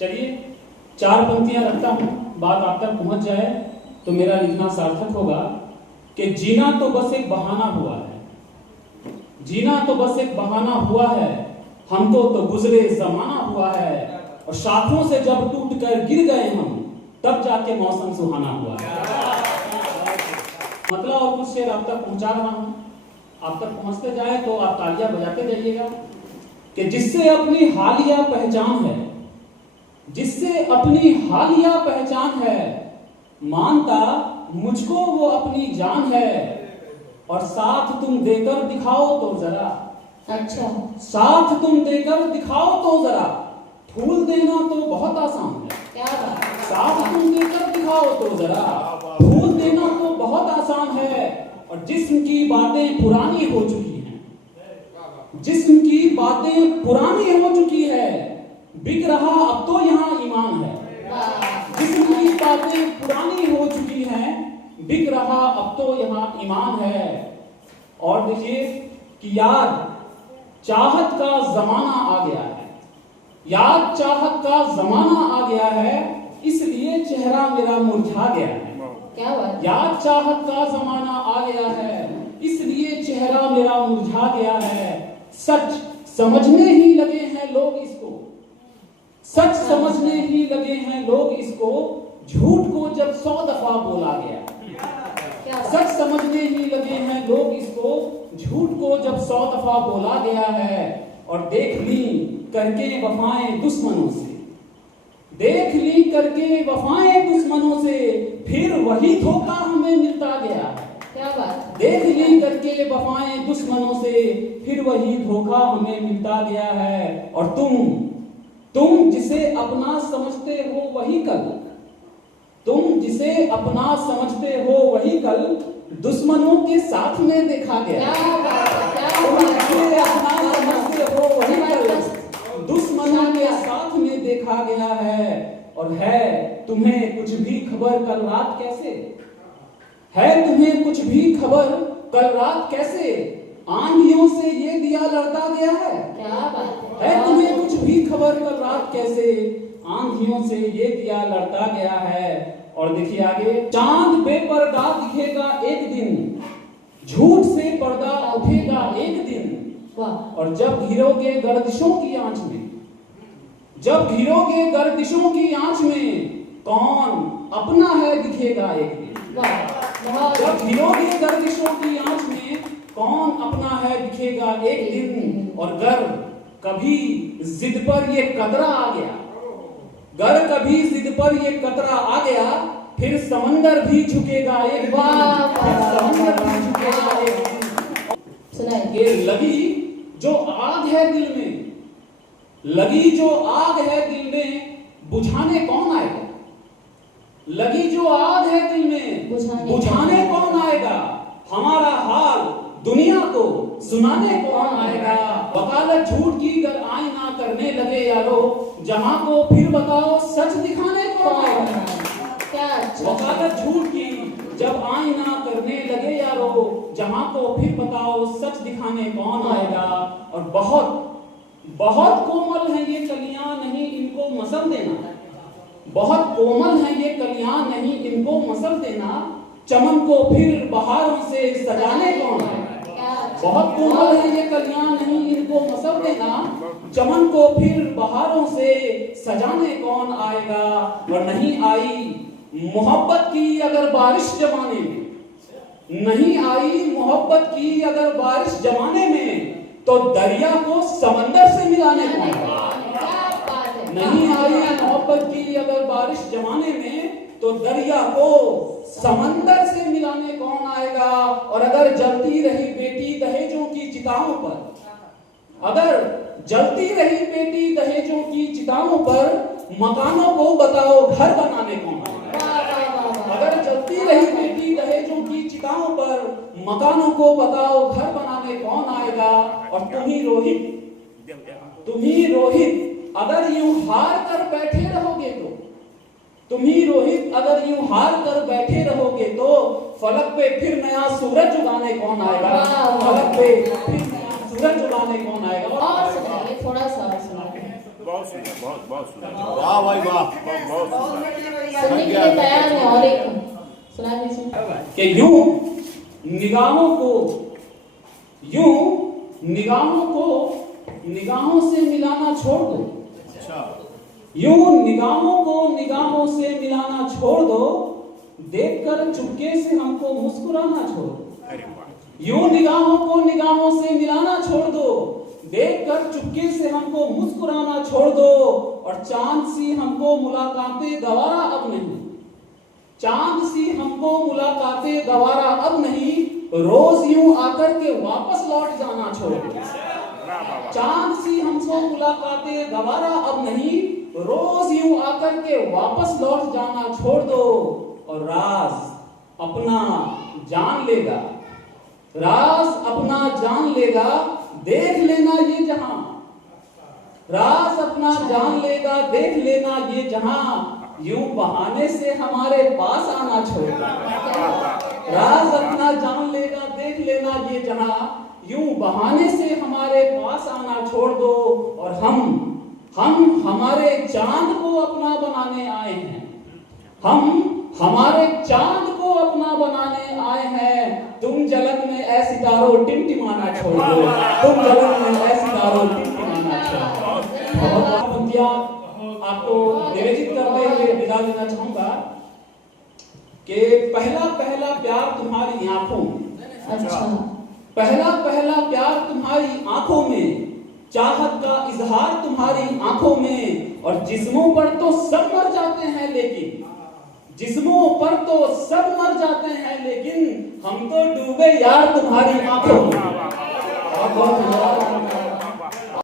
चलिए 4 पंक्तियां रखता हूं, बात आप तक पहुंच जाए तो मेरा लिखना सार्थक होगा कि जीना तो बस एक बहाना हुआ है, जीना तो बस एक बहाना हुआ है, हमको तो गुजरे जमाना हुआ है, और शाखों से जब टूट कर गिर गए हम तब जाके मौसम सुहाना हुआ है। मतलब और कुछ शेर आप तक पहुंचा रहा हूं, आप तक पहुंचते जाए तो आप तालियां बजाते जाइएगा कि जिससे अपनी हालिया पहचान है, जिससे अपनी हालिया पहचान है, मानता मुझको वो अपनी जान है, और साथ तुम देकर दिखाओ तो जरा, अच्छा साथ तुम देकर दिखाओ तो जरा, फूल देना तो बहुत आसान है। क्या बात है। साथ तुम देकर दिखाओ तो जरा, फूल देना तो बहुत आसान है, और जिस्म की बातें पुरानी हो चुकी हैं, जिस्म की बातें पुरानी हो चुकी है, बिक रहा अब तो यहाँ ईमान है। जिस्म की बातें पुरानी हो चुकी हैं, बिक रहा अब तो यहाँ ईमान है। और देखिए कि याद चाहत का जमाना आ गया है, याद चाहत का जमाना आ गया है, इसलिए चेहरा मेरा मुरझा गया है। क्या बात। याद चाहत का जमाना आ गया है, इसलिए चेहरा मेरा मुरझा गया है। सच समझने ही लगे हैं लोग इसको, सच समझने ही लगे हैं लोग इसको, झूठ को जब 100 दफा बोला गया। सच समझने ही लगे हैं लोग इसको, झूठ को जब 100 दफा बोला गया है। और देख ली करके वफाएं दुश्मनों से, देख ली करके वफाएं दुश्मनों से, फिर वही धोखा हमें मिलता गया है। क्या बात। देख ली करके वफाएं दुश्मनों से, फिर वही धोखा हमें मिलता गया है। और तुम जिसे अपना समझते हो वही कल, तुम जिसे अपना समझते हो वही कल, दुश्मनों के साथ में देखा गया। तुम जिसे अपना समझते हो वही कल, दुश्मनों के साथ में देखा गया है। और है तुम्हें कुछ भी खबर कल रात कैसे, है तुम्हें कुछ भी खबर कल रात कैसे, आंधियों से ये दिया लड़ता गया है। क्या बात है तुम्हें कुछ भी खबर कल रात कैसे, आंधियों से ये दिया लड़ता गया है। और देखिए आगे, चांद बेपर्दा दिखेगा एक दिन, झूठ से पर्दा उठेगा एक दिन, और जब घिरोगे गर्दिशों की आंच में, जब घिरोगे गर्दिशों की आंच में, कौन अपना है दिखेगा एक दिन। जब घिरोगे गर्दिशों की आंच में, कौन अपना है दिखेगा एक दिन। और गर कभी जिद पर ये कतरा आ गया, गर कभी जिद पर ये कतरा आ गया, फिर समंदर भी झुकेगा एक दिन, फिर समंदर भी झुकेगा एक दिन। सुनाइए। ये लगी जो आग है दिल में, लगी जो आग है दिल में, बुझाने कौन आएगा। लगी जो आग है दिल में, बुझाने कौन आएगा। हमारा हाल दुनिया को सुनाने कौन आएगा। वकालत झूठ की अगर आईना करने लगे यारो, जहां को फिर बताओ सच दिखाने कौन आएगा। वकालत झूठ की जब आईना करने लगे यारो, जहां को फिर बताओ सच दिखाने कौन आएगा। और बहुत बहुत कोमल है ये कलियां, नहीं इनको मसल देना, बहुत कोमल है ये कलियां, नहीं इनको मसल देना, चमन को फिर बहारों से सजाने कौन आएगा। बहुत कोमल है ये कलियां, नहीं इनको मसल देना, चमन को फिर बहारों से सजाने कौन आएगा। और नहीं आई मोहब्बत की अगर बारिश जमाने में, नहीं आई मोहब्बत की अगर बारिश जमाने में, तो दरिया को समंदर से मिलाने कौन आएगा। नहीं आई मोहब्बत की अगर बारिश जमाने में, तो दरिया को समंदर से मिलाने कौन आएगा। और अगर जलती रही बेटी दहेजों की चिताओं पर, अगर जलती रही बेटी दहेजों की चिताओं पर, मकानों को बताओ घर बनाने कौन आएगा। अगर जलती रही बेटी दहेजों की चिताओं पर, मकानों को बताओ घर बनाने कौन आएगा। और तुम ही रोहित अगर यूं हार कर बैठे रहोगे तो, तुम ही रोहित अगर यूं हार कर बैठे रहोगे तो, फलक पे फिर नया सूरज उगाने कौन आएगा। फलक पे फिर नया सूरज उगाने कौन आएगा। और सुनाइए, थोड़ा सा और सुनाइए। बहुत सुंदर, बहुत सुंदर। वाह भाई वाह। बहुत सुंदर। सुनने के लिए तैयार है। और एक सुना दीजिए कि यूं निगाहों को निगाहों से मिलाना छोड़ दो। अच्छा। यूं निगाहों को निगाहों से मिलाना छोड़ दो, देखकर चुपके से हमको मुस्कुराना छोड़ दो। अरे वाह। यूं निगाहों को निगाहों से मिलाना छोड़ दो, देखकर चुपके से हमको मुस्कुराना छोड़ दो। और चांद सी हमको मुलाकातें गवारा अब नहीं, चांद सी हमको मुलाकातें गवारा अब नहीं, रोज यूं आकर के वापस लौट जाना छोड़ दो। चांद सी हमको मुलाकातें गवारा अब नहीं, रोज यूं आकर के वापस लौट जाना छोड़ दो। और राज अपना जान लेगा, राज अपना जान लेगा, देख लेना ये जहां। राज अपना जान लेगा, देख लेना ये जहां, यूं बहाने से हमारे पास आना छोड़ दो। राज अपना जान लेगा, देख लेना ये जहां, यूं बहाने से हमारे पास आना छोड़ दो। और हम हमारे चांद को अपना बनाने आए हैं, हम हमारे चांद को अपना बनाने आए हैं। तुम जलक में ऐ सितारों टिमटिमाना छोड़ दो, तुम जलक में ऐ सितारों टिमटिमाना छोड़ दो। बहुत बंदिया आपको निवेदित करते हुए विदा लेना चाहूंगा कि पहला पहला प्यार तुम्हारी आंखों में। अच्छा। पहला पहला प्यार तुम्हारी आंखों में, चाहत का इजहार तुम्हारी आंखों में। और जिस्मों पर तो सब मर जाते हैं लेकिन, जिस्मों पर तो सब मर जाते हैं लेकिन, हम तो डूबे यार तुम्हारी आंखों में। बहुत